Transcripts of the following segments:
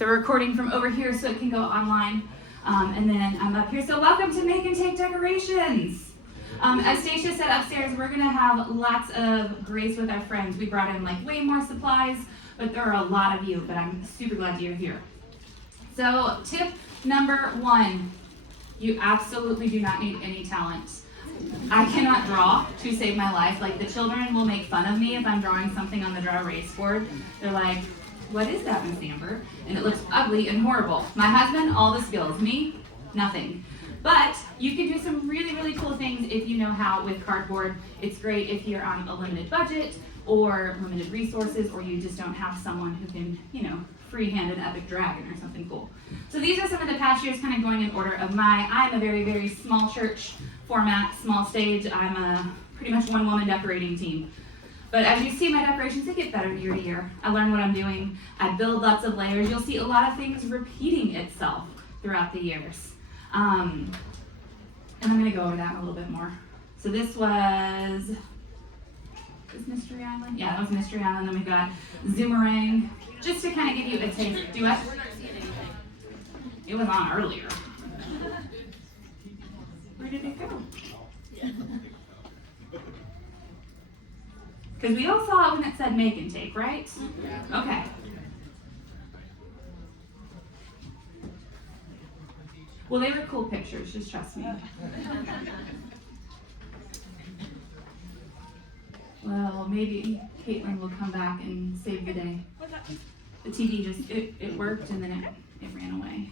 So we're recording from over here so it can go online. And then I'm up here. So welcome to Make and Take Decorations. As Stacia said upstairs, we're going to have lots of grace with our friends. We brought in like way more supplies, but there are a lot of you, but I'm super glad you're here. So tip number 1, you absolutely do not need any talent. I cannot draw to save my life. Like, the children will make fun of me if I'm drawing something on the dry erase board. They're like, what is that, Miss Amber? And it looks ugly and horrible. My husband, all the skills. Me, nothing. But you can do some really, really cool things if you know how with cardboard. It's great if you're on a limited budget or limited resources, or you just don't have someone who can, freehand an epic dragon or something cool. So these are some of the past years kind of going in order of I'm a very, very small church format, small stage. I'm a pretty much one-woman decorating team. But as you see my decorations, they get better year to year. I learn what I'm doing. I build lots of layers. You'll see a lot of things repeating itself throughout the years. And I'm going to go over that a little bit more. So this was Mystery Island? Yeah, that was Mystery Island. Then we've got Zoomerang, just to kind of give you a taste. Do what? We're not seeing anything. It was on earlier. Where did it go? Because we all saw it when it said make and take, right? Okay. Well, they were cool pictures, just trust me. Well, maybe Caitlin will come back and save the day. The TV just, it worked and then it ran away.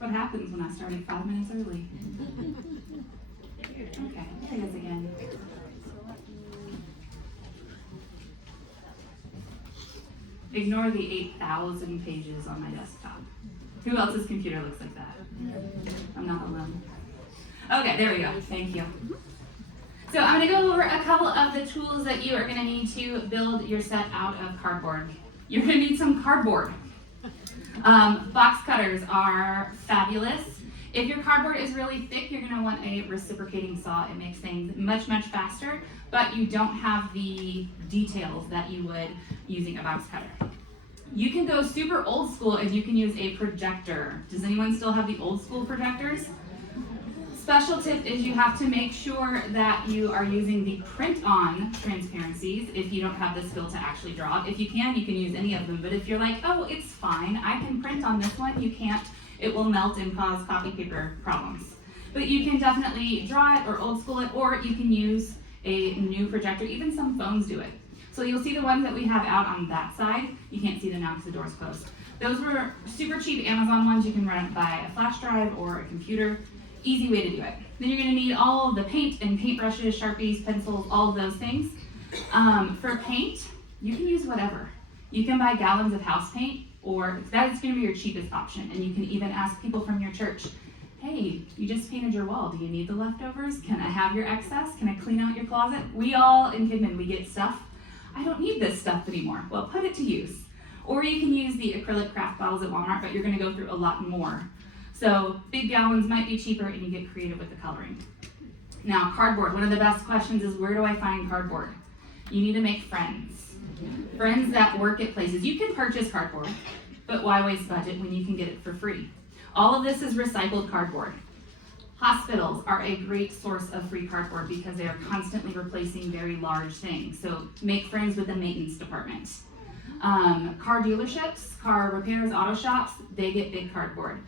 That's what happens when I started 5 minutes early. Okay, there it is again. Ignore the 8,000 pages on my desktop. Who else's computer looks like that? I'm not alone. Okay, there we go. Thank you. So I'm going to go over a couple of the tools that you are going to need to build your set out of cardboard. You're going to need some cardboard. Box cutters are fabulous. If your cardboard is really thick, you're going to want a reciprocating saw. It makes things much, much faster, but you don't have the details that you would using a box cutter. You can go super old school and you can use a projector. Does anyone still have the old school projectors? Special tip is you have to make sure that you are using the print-on transparencies if you don't have the skill to actually draw. If you can use any of them, but if you're like, oh, it's fine, I can print on this one, you can't, it will melt and cause copy paper problems. But you can definitely draw it or old school it, or you can use a new projector. Even some phones do it. So you'll see the ones that we have out on that side. You can't see them now because the door's closed. Those were super cheap Amazon ones. You can run it by a flash drive or a computer. Easy way to do it. Then you're going to need all of the paint and paintbrushes, Sharpies, pencils, all of those things. For paint, you can use whatever. You can buy gallons of house paint, or that is going to be your cheapest option. And you can even ask people from your church, hey, you just painted your wall. Do you need the leftovers? Can I have your excess? Can I clean out your closet? We all in Kidman, we get stuff. I don't need this stuff anymore. Well, put it to use. Or you can use the acrylic craft bottles at Walmart, but you're going to go through a lot more. So big gallons might be cheaper and you get creative with the coloring. Now, cardboard. One of the best questions is, where do I find cardboard? You need to make friends. Friends that work at places. You can purchase cardboard, but why waste budget when you can get it for free? All of this is recycled cardboard. Hospitals are a great source of free cardboard because they are constantly replacing very large things. So make friends with the maintenance department. Car dealerships, car repairs, auto shops, they get big cardboard.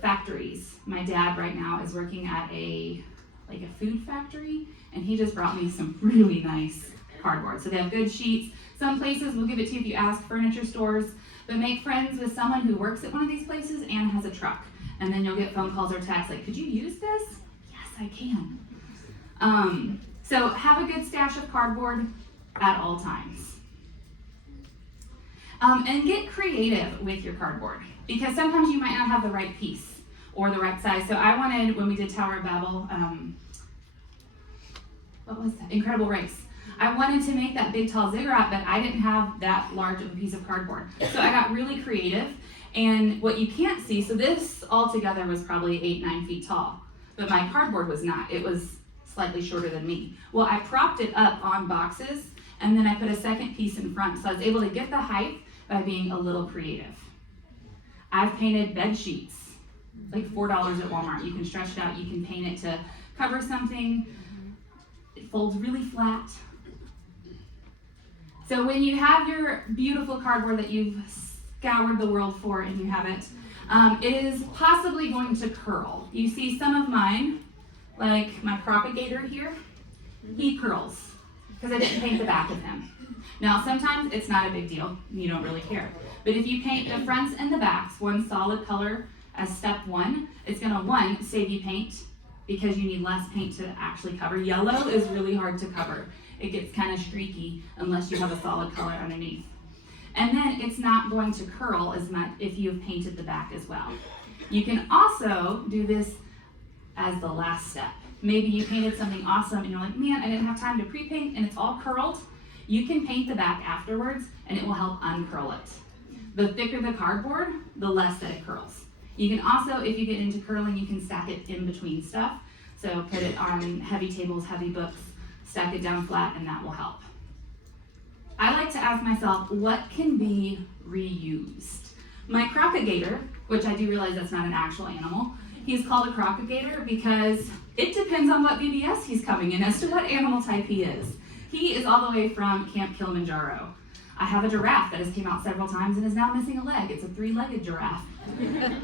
Factories. My dad right now is working at a food factory, and he just brought me some really nice cardboard. So they have good sheets. Some places will give it to you if you ask, furniture stores, but make friends with someone who works at one of these places and has a truck. And then you'll get phone calls or texts like, could you use this? Yes, I can. So have a good stash of cardboard at all times. And get creative with your cardboard, because sometimes you might not have the right piece or the right size. So I wanted, when we did Tower of Babel, what was that? Incredible Race. I wanted to make that big tall ziggurat, but I didn't have that large of a piece of cardboard. So I got really creative. And what you can't see, so this altogether was probably 8-9 feet tall, but my cardboard was not. It was slightly shorter than me. Well, I propped it up on boxes, and then I put a second piece in front. So I was able to get the height by being a little creative. I've painted bed sheets, like $4 at Walmart. You can stretch it out, you can paint it to cover something. It folds really flat. So when you have your beautiful cardboard that you've scoured the world for and you have it, it is possibly going to curl. You see some of mine, like my propagator here, he curls because I didn't paint the back of him. Now sometimes it's not a big deal, you don't really care. But if you paint the fronts and the backs one solid color as step one, it's gonna save you paint because you need less paint to actually cover. Yellow is really hard to cover. It gets kind of streaky unless you have a solid color underneath. And then it's not going to curl as much if you have painted the back as well. You can also do this as the last step. Maybe you painted something awesome and you're like, man, I didn't have time to pre-paint and it's all curled. You can paint the back afterwards and it will help uncurl it. The thicker the cardboard, the less that it curls. You can also, if you get into curling, you can stack it in between stuff. So put it on heavy tables, heavy books, stack it down flat, and that will help. I like to ask myself, what can be reused? My crocagator, which I do realize that's not an actual animal, he's called a crocagator because it depends on what VBS he's coming in as to what animal type he is. He is all the way from Camp Kilimanjaro. I have a giraffe that has came out several times and is now missing a leg. It's a 3-legged giraffe,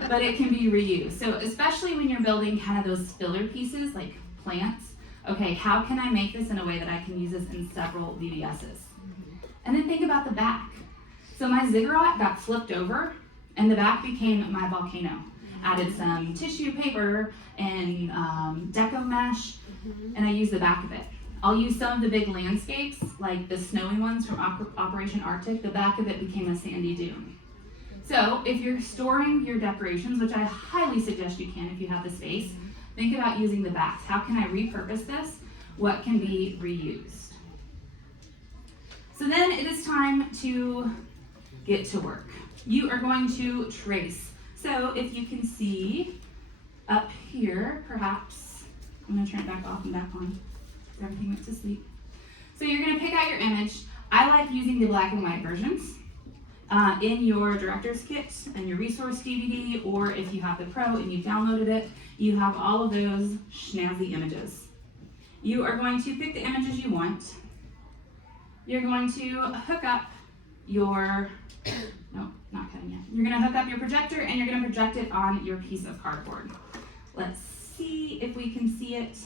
but it can be reused. So especially when you're building kind of those filler pieces like plants, okay, how can I make this in a way that I can use this in several VBSs? And then think about the back. So my ziggurat got flipped over and the back became my volcano. Added some tissue paper and deco mesh, and I used the back of it. I'll use some of the big landscapes, like the snowy ones from Operation Arctic. The back of it became a sandy dune. So if you're storing your decorations, which I highly suggest you can if you have the space, think about using the backs. How can I repurpose this? What can be reused? So then it is time to get to work. You are going to trace. So if you can see up here, perhaps, I'm going to turn it back off and back on. Everything went to sleep. So you're going to pick out your image. I like using the black and white versions in your director's kit and your resource DVD, or if you have the Pro and you've downloaded it, you have all of those snazzy images. You are going to pick the images you want. You're going to hook up your, no, not cutting yet. You're going to hook up your projector and you're going to project it on your piece of cardboard. Let's see if we can see it.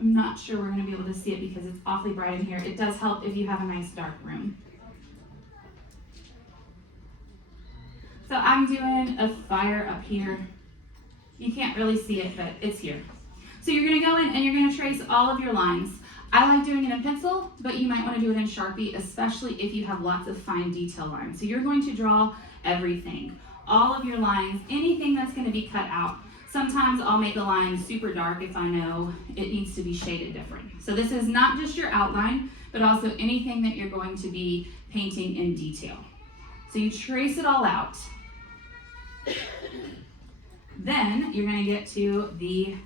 I'm not sure we're going to be able to see it because it's awfully bright in here. It does help if you have a nice dark room. So I'm doing a fire up here. You can't really see it, but it's here. So you're going to go in and you're going to trace all of your lines. I like doing it in pencil, but you might want to do it in Sharpie, especially if you have lots of fine detail lines. So you're going to draw everything, all of your lines, anything that's going to be cut out. Sometimes I'll make the line super dark if I know it needs to be shaded different. So this is not just your outline, but also anything that you're going to be painting in detail. So you trace it all out. Then you're going to get to the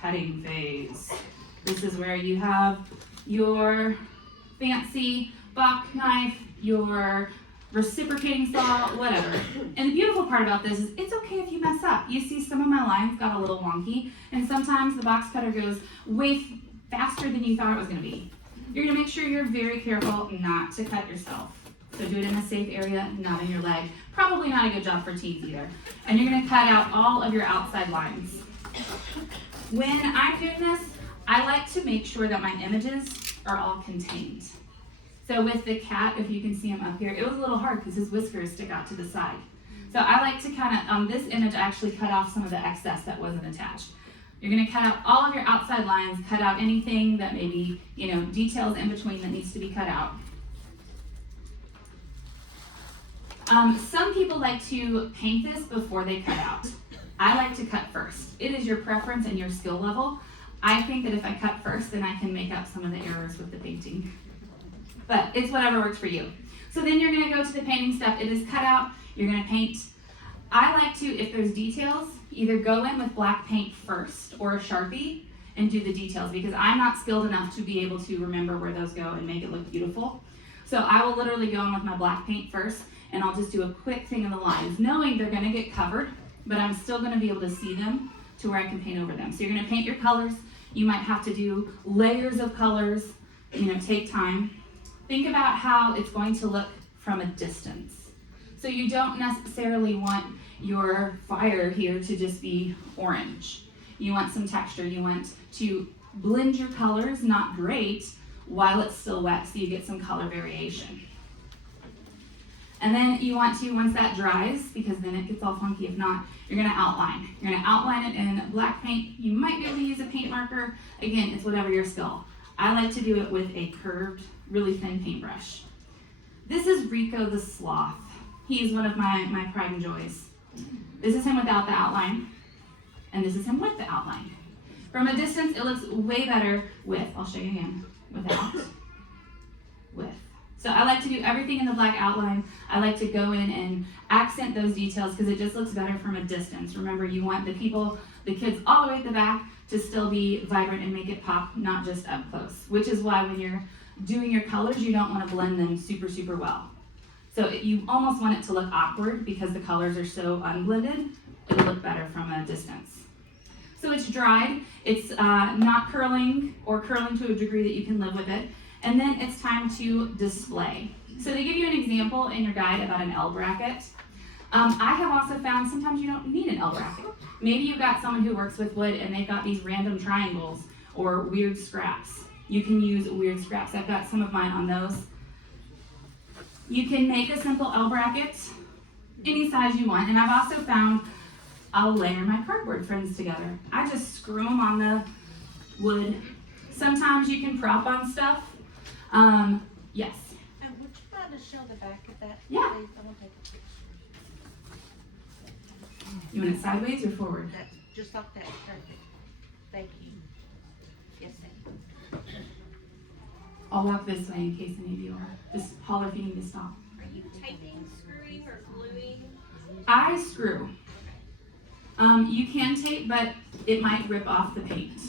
cutting phase. This is where you have your fancy Bach knife, your reciprocating saw, whatever. And the beautiful part about this is it's okay if you mess up. You see some of my lines got a little wonky, and sometimes the box cutter goes way faster than you thought it was going to be. You're going to make sure you're very careful not to cut yourself. So do it in a safe area, not in your leg. Probably not a good job for teens either. And you're going to cut out all of your outside lines. When I'm doing this, I like to make sure that my images are all contained. So with the cat, if you can see him up here, it was a little hard because his whiskers stick out to the side. So I like to kind of, this image I actually cut off some of the excess that wasn't attached. You're going to cut out all of your outside lines, cut out anything that maybe, details in between that needs to be cut out. Some people like to paint this before they cut out. I like to cut first. It is your preference and your skill level. I think that if I cut first, then I can make up some of the errors with the painting. but it's whatever works for you. So then you're gonna go to the painting step. It is cut out, you're gonna paint. I like to, if there's details, either go in with black paint first or a Sharpie and do the details, because I'm not skilled enough to be able to remember where those go and make it look beautiful. So I will literally go in with my black paint first, and I'll just do a quick thing in the lines, knowing they're gonna get covered, but I'm still gonna be able to see them to where I can paint over them. So you're gonna paint your colors. You might have to do layers of colors, take time. Think about how it's going to look from a distance. So you don't necessarily want your fire here to just be orange. You want some texture. You want to blend your colors, not grate, while it's still wet, so you get some color variation. And then you want to, once that dries, because then it gets all funky, if not, you're gonna outline. You're gonna outline it in black paint. You might be able to use a paint marker. Again, it's whatever your skill. I like to do it with a curved, really thin paintbrush. This is Rico the Sloth. He's one of my pride and joys. This is him without the outline, and this is him with the outline. From a distance, it looks way better with, I'll show you again, without, with. So I like to do everything in the black outline. I like to go in and accent those details because it just looks better from a distance. Remember, you want the kids all the way at the back to still be vibrant and make it pop, not just up close, which is why when you're doing your colors, you don't want to blend them super, super well. So you almost want it to look awkward because the colors are so unblended. It'll look better from a distance. So it's dried. It's not curling or curling to a degree that you can live with it. And then it's time to display. So they give you an example in your guide about an L bracket. I have also found sometimes you don't need an L bracket. Maybe you've got someone who works with wood and they've got these random triangles or weird scraps. You can use weird scraps. I've got some of mine on those. You can make a simple L bracket any size you want. And I've also found I'll layer my cardboard friends together. I just screw them on the wood. Sometimes you can prop on stuff. Yes. And would you mind to show the back of that? Yeah. Please? I want to take a picture. You want it sideways or forward? That, just like that. Perfect. Thank you. Yes, ma'am. I'll walk this way in case any of you are. Just holler if you need to stop. Are you taping, screwing, or gluing? I screw. You can tape, but it might rip off the paint.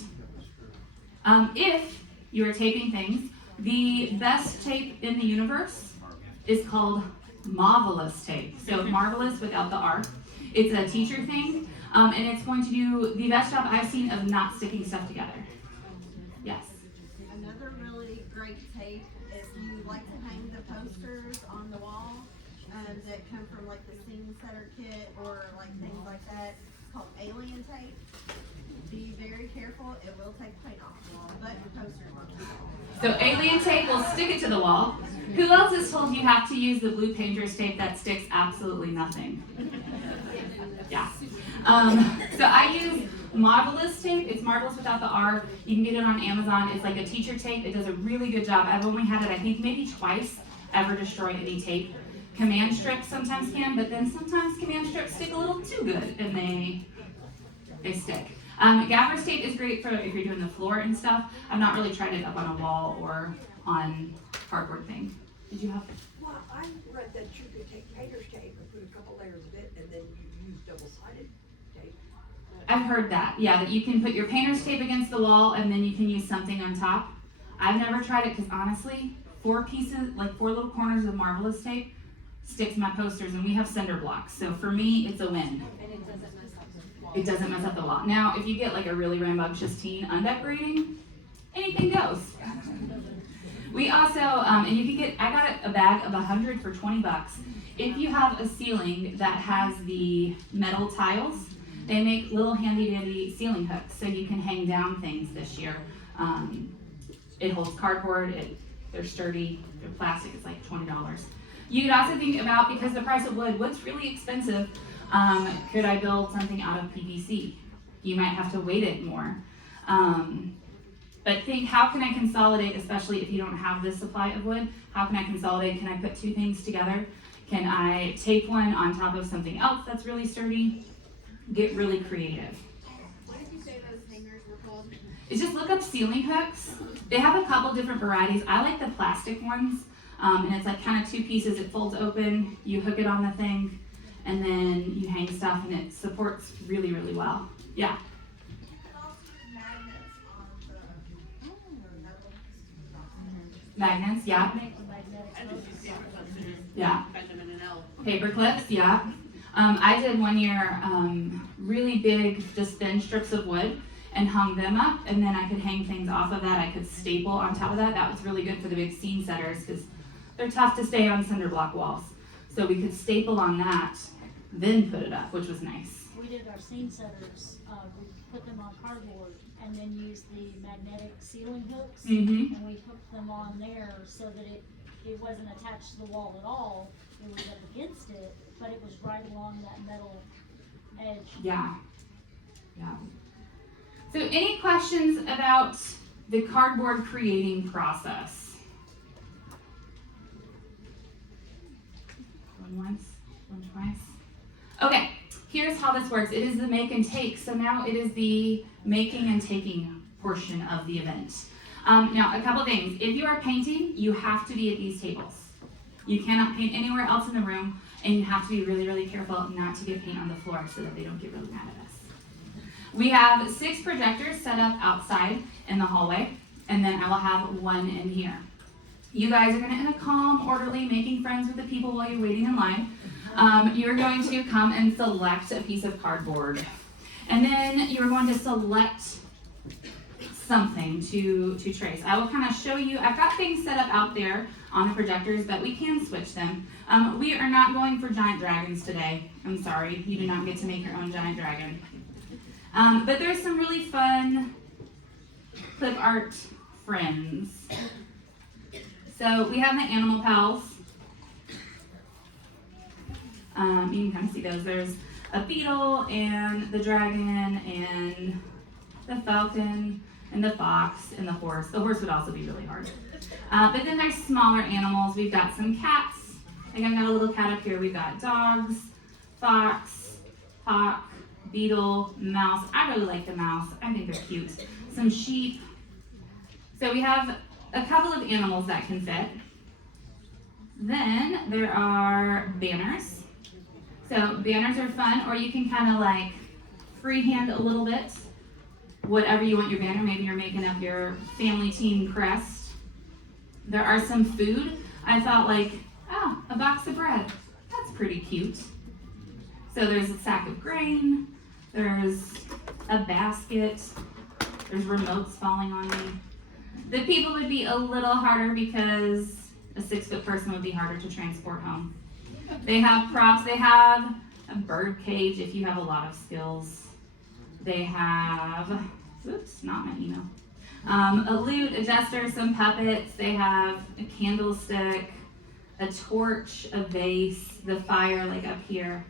If you are taping things, the best tape in the universe is called Marvelous tape. So marvelous without the R. It's a teacher thing, and it's going to do the best job I've seen of not sticking stuff together. Yes. Another really great tape, if you like to hang the posters on the wall that come from like the scene setter kit or like things like that, it's called alien tape. Be very careful, it will take paint off the wall, but your posters won't. So alien tape will stick it to the wall. Who else is told you have to use the blue painter's tape that sticks absolutely nothing? Yeah. So I use Marvelous tape. It's Marvelous without the R. You can get it on Amazon. It's like a teacher tape. It does a really good job. I've only had it, I think, maybe twice ever destroy any tape. Command strips sometimes can, but then sometimes command strips stick a little too good and they stick. Gaffer's tape is great for if you're doing the floor and stuff. I've not really tried it up on a wall or on cardboard thing. Did you have? Well, I read that you could take painter's tape and put a couple layers of it, and then you use double-sided tape. I've heard that. Yeah, that you can put your painter's tape against the wall and then you can use something on top. I've never tried it because honestly, 4 little corners of Marvelous tape sticks my posters, and we have cinder blocks. So for me, it's a win. And it doesn't mess up the wall. It doesn't mess up the wall. Now, if you get like a really rambunctious teen undecorating, anything goes. We also, and you can get, I got a bag of 100 for $20. If you have a ceiling that has the metal tiles, they make little handy dandy ceiling hooks so you can hang down things this year. It holds cardboard, they're sturdy, they're plastic, it's like $20. You could also think about, because the price of wood's really expensive, could I build something out of PVC? You might have to weight it more. But think, how can I consolidate, especially if you don't have this supply of wood? How can I consolidate? Can I put 2 things together? Can I tape one on top of something else that's really sturdy? Get really creative. What did you say those hangers were called? is just look up ceiling hooks. They have a couple different varieties. I like the plastic ones, and it's like kind of two pieces. It folds open, you hook it on the thing, and then you hang stuff, and it supports really, really well. Yeah. Magnets, yeah. Yeah. Paper clips, yeah. I did one year really big, just thin strips of wood and hung them up, and then I could hang things off of that. I could staple on top of that. That was really good for the big scene setters because they're tough to stay on cinder block walls. So we could staple on that, then put it up, which was nice. We did our scene setters, we put them on cardboard and then used the magnetic ceiling hooks. Mm-hmm. And we hooked them on there so that it wasn't attached to the wall at all. It was up against it, but it was right along that metal edge. Yeah. Yeah. So any questions about the cardboard creating process? Going once, going twice. Okay, here's how this works. It is the make and take. So now it is the making and taking portion of the event. Now, a couple things. If you are painting, you have to be at these tables. You cannot paint anywhere else in the room, and you have to be really, really careful not to get paint on the floor so that they don't get really mad at us. We have 6 projectors set up outside in the hallway, and then I will have 1 in here. You guys are going to, in a calm, orderly, making friends with the people while you're waiting in line, you're going to come and select a piece of cardboard. And then you're going to select something to trace. I will kind of show you, I've got things set up out there on the projectors, but we can switch them. We are not going for giant dragons today. I'm sorry, you do not get to make your own giant dragon. But there's some really fun clip art friends. So we have the animal pals. You can kind of see those. There's a beetle and the dragon and the falcon and the fox and the horse. The horse would also be really hard. But then there's smaller animals. We've got some cats. Like I've got a little cat up here. We've got dogs, fox, hawk, beetle, mouse. I really like the mouse. I think they're cute. Some sheep. So we have a couple of animals that can fit. Then there are banners. So banners are fun, or you can kind of like freehand a little bit. Whatever you want your banner. Maybe you're making up your family team crest. There are some food. I thought like, oh, a box of bread. That's pretty cute. So there's a sack of grain. There's a basket. There's remotes falling on me. The people would be a little harder because a 6-foot person would be harder to transport home. They have props. They have a bird cage if you have a lot of skills. They have, oops, not my email. A lute, a jester, some puppets. They have a candlestick, a torch, a vase, the fire like up here.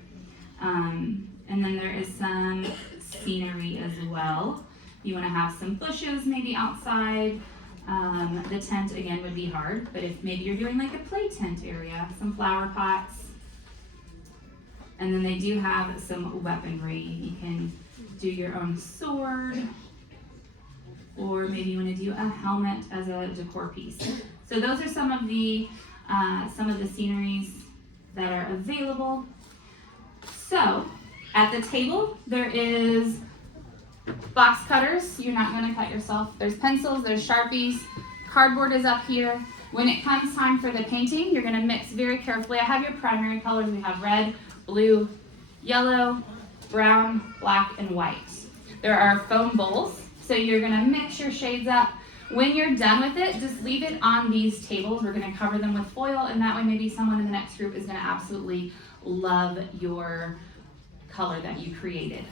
And then there is some scenery as well. You want to have some bushes maybe outside. The tent again would be hard, but if maybe you're doing like a play tent area, some flower pots. And then they do have some weaponry. You can do your own sword, or maybe you want to do a helmet as a decor piece. So those are some of the sceneries that are available. So at the table there is box cutters. You're not going to cut yourself. There's pencils, there's Sharpies, cardboard is up here. When it comes time for the painting, you're going to mix very carefully. I have your primary colors. We have red, blue, yellow, brown, black, and white. There are foam bowls, so you're going to mix your shades up. When you're done with it, just leave it on these tables. We're going to cover them with foil, and that way maybe someone in the next group is going to absolutely love your color that you created.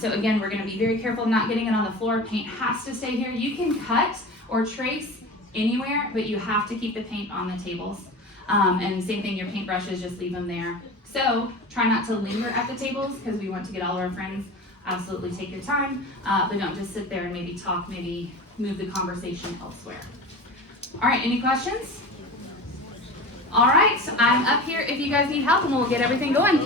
So again, we're going to be very careful not getting it on the floor. Paint has to stay here. You can cut or trace anywhere, but you have to keep the paint on the tables. And same thing, your paintbrushes, just leave them there. So try not to linger at the tables because we want to get all our friends. Absolutely take your time, but don't just sit there and maybe talk, maybe move the conversation elsewhere. All right, any questions? All right, I'm up here if you guys need help and we'll get everything going.